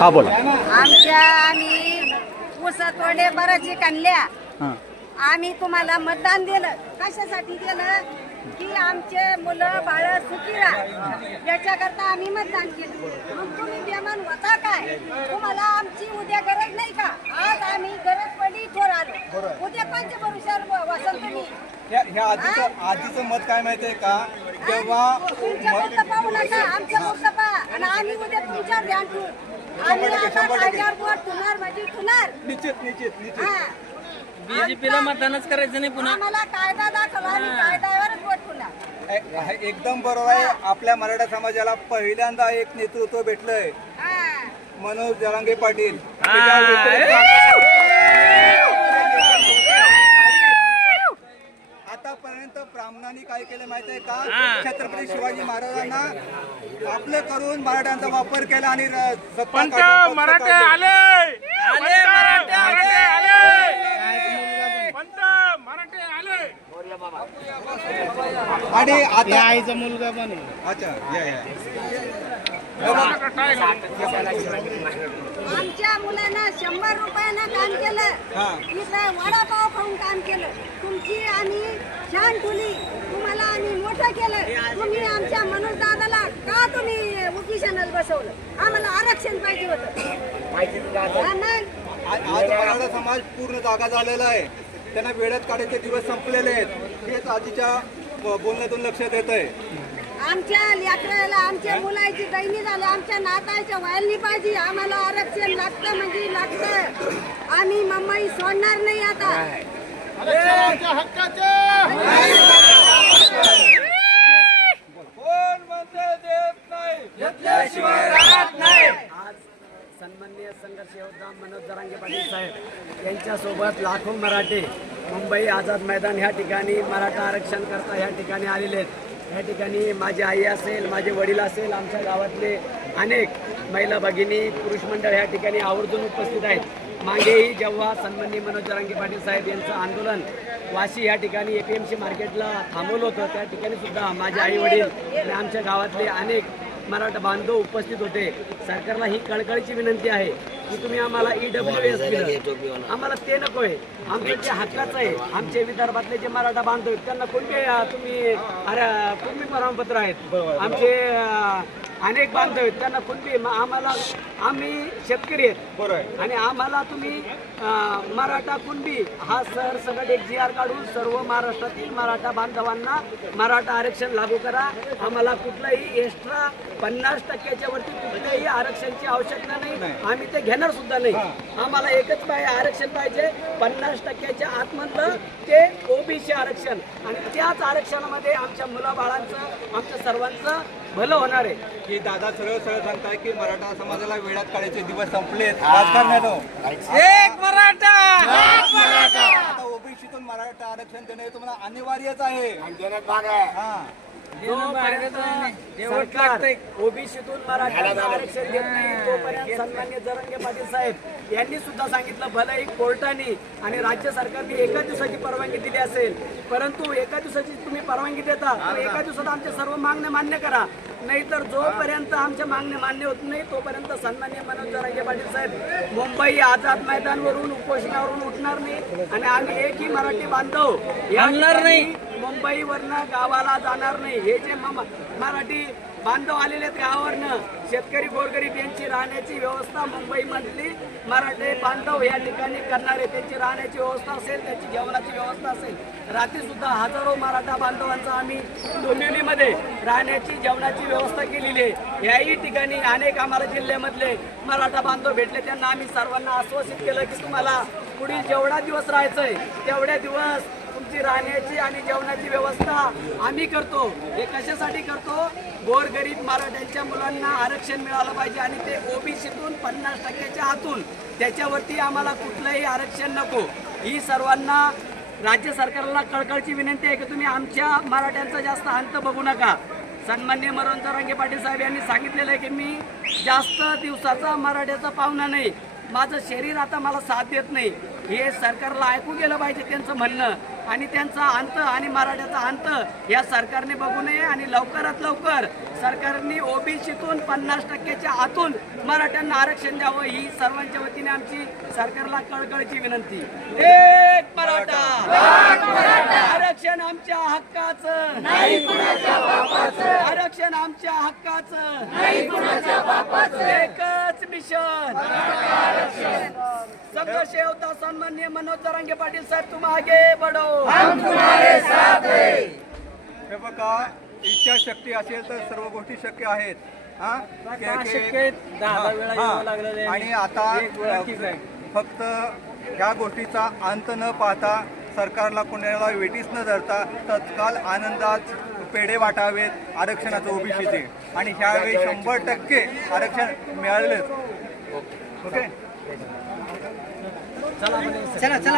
हा बोला. आम्ही ऊसतोडे बराच काढल्या. आम्ही तुम्हाला मतदान दिलं, कशासाठी दिलं की आमचे मुलं बाळ सुखी राहा याच्याकरता आम्ही मतदान केलं. मग तुम्ही बेमान होता काय? तुम्हाला आमची उद्या गरज नाही का? आज आम्ही गरज पडली थोर आलो, उद्या कोणत्या भरोशावर वसन तुम्ही? ह्या आधीचं मत काय माहितीये का? जेव्हा तुमच्या मुक्त पाहू नका, आमच्या मुक्त पहा आणि आम्ही उद्या तुमच्यावर ध्यान ठेवू. आम्ही आता कायद्यावर बोट ठेवणार म्हणजे ठेवणार. निश्चित बीजेपीला मतदानच करायचं नाही पुन्हा. आम्हाला कायदा दाखवला आणि कायद्यावरच बोट ठेवणार. एकदम बरोबर आहे. आपल्या मराठा समाजाला पहिल्यांदा एक नेतृत्व भेटलंय, मनोज जरांगे पाटील. आतापर्यंत ब्राह्मणांनी काय केलं माहिती आहे का? छत्रपती शिवाजी महाराजांना आपलं करून मराठ्यांचा वापर केला आणि मराठे आले आणि आता आईचा मुलगा पण आहे. अच्छा आमच्या मुलांना 100 रुपयानं काम केलं, इथं वडापाव खाऊन काम केलं. तुमची आम्ही छान ठुली, तुम्हाला आम्ही मोठं केलं. तुम्ही आमच्या मनोज दादाला का तुम्ही उपोषणाला बसवलं? आम्हाला आरक्षण पाहिजे होतं. आज मराठा समाज पूर्ण जागा झालेला आहे. त्यांना वेळात काढायचे दिवस संपलेले आहेत, हेच आधीच्या बोलण्यातून लक्षात येत आहे. आमच्या लेकराला आमच्या मुलाची दैनी झालं, आमच्या नाताच्या व्हायला पाहिजे. आम्हाला आरक्षण लागतं म्हणजे लागतं. आम्ही मुंबई सोडणार नाही आता. आज सन्माननीय संघर्ष योद्धा मनोज जरांगे पाटील साहेब यांच्यासोबत लाखो मराठे मुंबई आझाद मैदान ह्या ठिकाणी मराठा आरक्षण करता ह्या ठिकाणी आलेले आहेत. या ठिकाणी माझी आई असेल, माझे वडील असेल, आमच्या गावातले अनेक महिला भगिनी, पुरुष मंडळ या ठिकाणी आवर्जून उपस्थित आहेत. मागेही जेव्हा सन्माननीय मनोज जरांगे पाटील साहेब यांचं आंदोलन वाशी या ठिकाणी APMC मार्केटला थांबवलं होतं, त्या ठिकाणी सुद्धा माझे आई वडील आणि आमच्या गावातले अनेक मराठा बांधव उपस्थित होते. सरकारला ही कळकळीची विनंती आहे की तुम्ही आम्हाला EWS दिलं, आम्हाला ते नको आहे. आमचं जे हक्काचं आहे, आमचे विदर्भातले जे मराठा बांधव आहेत त्यांना कोणते तुम्ही कुणबी प्रमाणपत्र आहेत, आमचे अनेक बांधव आहेत त्यांना कुणबी, आम्हाला आम्ही शेतकरी आहेत आणि आम्हाला तुम्ही मराठा कुणबी हा सरसकट एक GR काढून सर्व महाराष्ट्रातील मराठा बांधवांना मराठा आरक्षण लागू करा. आम्हाला कुठलाही एक्स्ट्रा 50% वरती कुठल्याही आरक्षणाची आवश्यकता नाही, आम्ही ते घेणार सुद्धा नाही. आम्हाला एकच आरक्षण पाहिजे, 50%च्या आतमधलं ते OBC आरक्षण आणि त्याच आरक्षणामध्ये आमच्या मुलाबाळांचं आमच्या सर्वांचं भलं होणार आहे. की दादा सरळ सांगताय की मराठा समाजाला वेळात काढायचे दिवस संपलेत. राजकारणानं एक मराठा आता ओबीसीतून मराठा आरक्षण देणे तुम्हाला अनिवार्यच आहे. ओबीसीतून मराठ्यांना आरक्षण देत नाही तोपर्यंत सन्माननीय जरांगे पाटील साहेब यांनी सुद्धा सांगितलं, भले कोर्टाने आणि राज्य सरकारने एका दिवसाची परवानगी दिली असेल, परंतु एका दिवसाची तुम्ही परवानगी देता, एका दिवसात आमच्या सर्व मागण्या मान्य करा. नाहीतर जोपर्यंत आमच्या मागण्या मान्य होत नाही तोपर्यंत सन्माननीय मनोज जरांगे पाटील साहेब मुंबई आझाद मैदानवरून उपोषणावरून उठणार नाही आणि आम्ही एकही मराठी बांधव आणणार नाही, मुंबईवरनं गावाला जाणार नाही. हे जे मराठी बांधव आलेले आहेत गावावरनं, शेतकरी गोरगरीब यांची राहण्याची व्यवस्था मुंबईमधली मराठी बांधव या ठिकाणी करणार आहे. त्यांची राहण्याची व्यवस्था असेल, त्यांची जेवणाची व्यवस्था असेल. रात्री सुद्धा हजारो मराठा बांधवांचा आम्ही डोंबिवलीमध्ये राहण्याची जेवणाची व्यवस्था केलेली आहे. याही ठिकाणी अनेक आम्हाला जिल्ह्यामधले मराठा बांधव भेटले, त्यांना आम्ही सर्वांना आश्वासित केलं की तुम्हाला पुढील जेवढा दिवस राहायचंय तेवढ्या दिवस तुमची राहण्याची आणि जेवणाची व्यवस्था आम्ही करतो. हे कशासाठी करतो? गोरगरीब मराठ्यांच्या मुलांना आरक्षण मिळालं पाहिजे आणि ते ओबीसीतून 50%च्या आतून, त्याच्यावरती आम्हाला कुठलंही आरक्षण नको. ही सर्वांना राज्य सरकारला कळकळची विनंती आहे की तुम्ही आमच्या मराठ्यांचा जास्त अंत बघू नका. सन्माननीय मनोज जरांगे पाटील साहेब यांनी सांगितलेलं आहे की मी जास्त दिवसाचा मराठ्याचा पाहुणा नाही, माझं शरीर आता मला साथ देत नाही. हे सरकारला ऐकू गेलं पाहिजे त्यांचं म्हणणं आणि त्यांचा अंत आणि मराठ्याचा अंत या सरकारने बघू नये आणि लवकरात लवकर सरकारने ओबीसीतून 50% आतून मराठ्यांना आरक्षण द्यावं ही सर्वांच्या वतीने आमची सरकारला कळकळीची विनंती. एक मराठा आरक्षण आमच्या हक्काचं नाही कुणाच्या बापाचं, आरक्षण आमच्या हक्काचं नाही कुणाच्या बापाचं, एकच मिशन संघर्ष योद्धा सन्माननीय मनोज जरांगे पाटील साहेब, तुम आगे बढो, हम तुम्हारे साथ हैं. हे बघा, इच्छाशक्ती असेल तर सर्व गोष्टी शक्य आहेत. हा? शक्य आहेत. 10 वेळा हा. यावं लागलं नाही. आणि आता एक वेळा ठीक आहे. फक्त ह्या गोष्टीचा अंत न पाहता सरकारला कोणाला वेटीस न धरता तत्काल आनंदात पेढे वाटावेत आरक्षणाचं ओबीसीचे, आणि ह्यावेळी 100% आरक्षण मिळालेच. ओके. चला